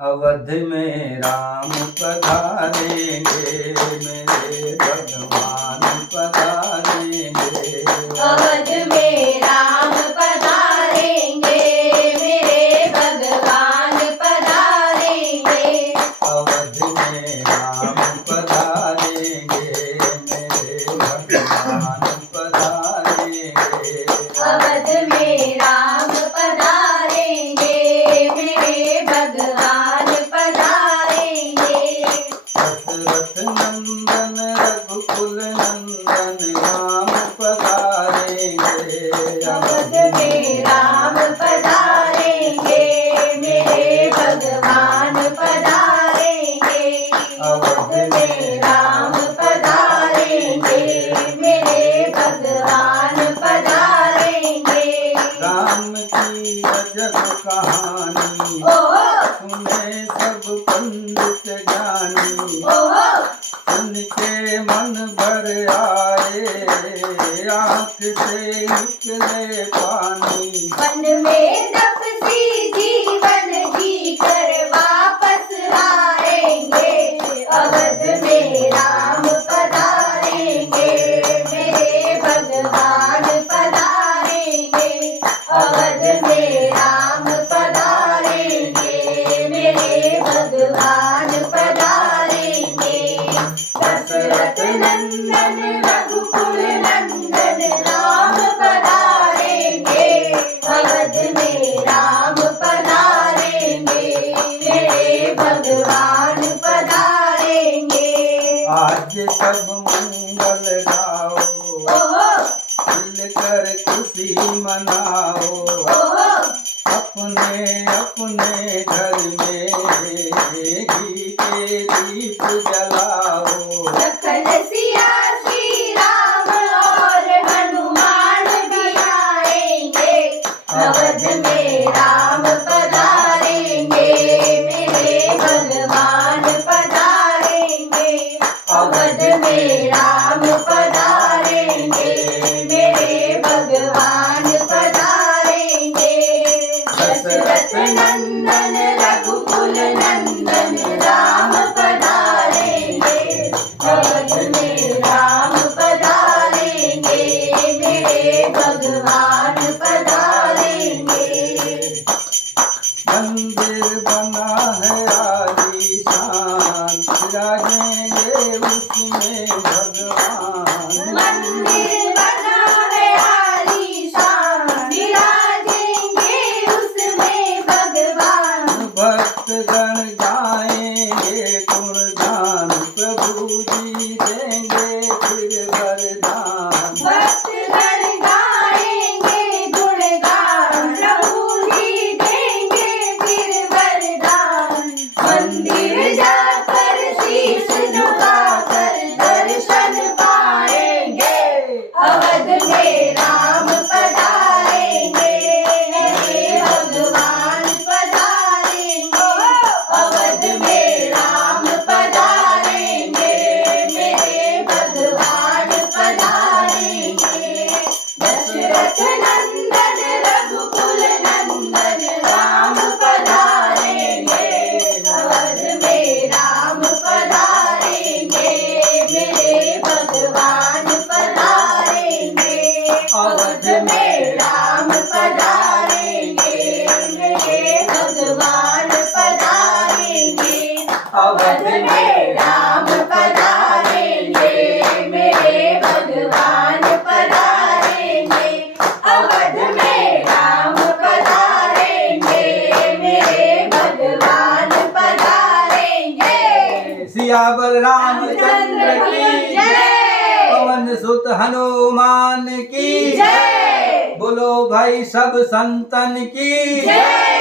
अवध में राम पधारेंगे, मेरे भगवान पधारेंगे। अवध में राम पधारेंगे, मेरे भगवान पधारेंगे। अवध में राम पधारेंगे, मेरे भगवान पधारेंगे। अवध में राम पधारेंगे, मेरे भगवान पधारेंगे। दशरथ नंदन रघुकुल नंदन राम पधारेंगे। अवध में राम पधारेंगे, मेरे भगवान पधारेंगे। अवध में राम पधारेंगे, मेरे भगवान पधारेंगे। राम की अजब कहानी ओहो सुने सब पंडित ज्ञानी। ओहो सुन के मन भर आए, आँख से निकले पानी। मन में तपसी जीवन जी कर वापस आएंगे। अवध में राम पधारेंगे, मेरे भगवान पधारेंगे। अवध में राम पधारेंगे, मेरे भगवान पधारेंगे। दशरथ नंदन रघुकुल नंदन राम पधारेंगे। अवध में राम पधारेंगे, मेरे भगवान पधारेंगे। आज सब मंगल गाओ, ओहो मिलकर खुशी मनाओ। ओहो अपने अपने घर में घी के दीप जलाओ। लखन सिया श्री राम और हनुमान भी आएंगे। अवध में राम पधारेंगे, मेरे भगवान पधारेंगे। अवध में राम पधारेंगे, मेरे भगवान पधारेंगे। दशरथ नंदन रघुकुल नंदन राम पधारेंगे। अवध में राम पधारेंगे, मेरे भगवान पधारेंगे। मंदिर बना है आलीशान, विराजेंगे उसमें भगवान। मंदिर बना है आलीशान, विराजेंगे उसमें भगवान। भक्तगण गाएंगे गुणगान, प्रभु जी देंगे फिर वरदान। भक्तगण गाएंगे गुणगान, प्रभु जी देंगे फिर वरदान। मंदिर जाकर शीश झुकाकर दर्शन पाएंगे। अवध में राम पधारेंगे, मेरे भगवान पधारेंगे। अवध में राम पधारेंगे, मेरे भगवान पधारेंगे। दशरथ नंदन रघुकुल नंदन राम पधारेंगे। अवध में राम पधारेंगे, मेरे भगवान पधारेंगे। अवध में राम पधारेंगे, मेरे भगवान पधारेंगे। अवध में राम पधारेंगे, मेरे भगवान पधारेंगे। अवध में राम पधारेंगे, मेरे भगवान पधारेंगे। सियावर रामचंद्र की जय। पवन सुत हनुमान की जय। बोलो भाई सब संतन की जय।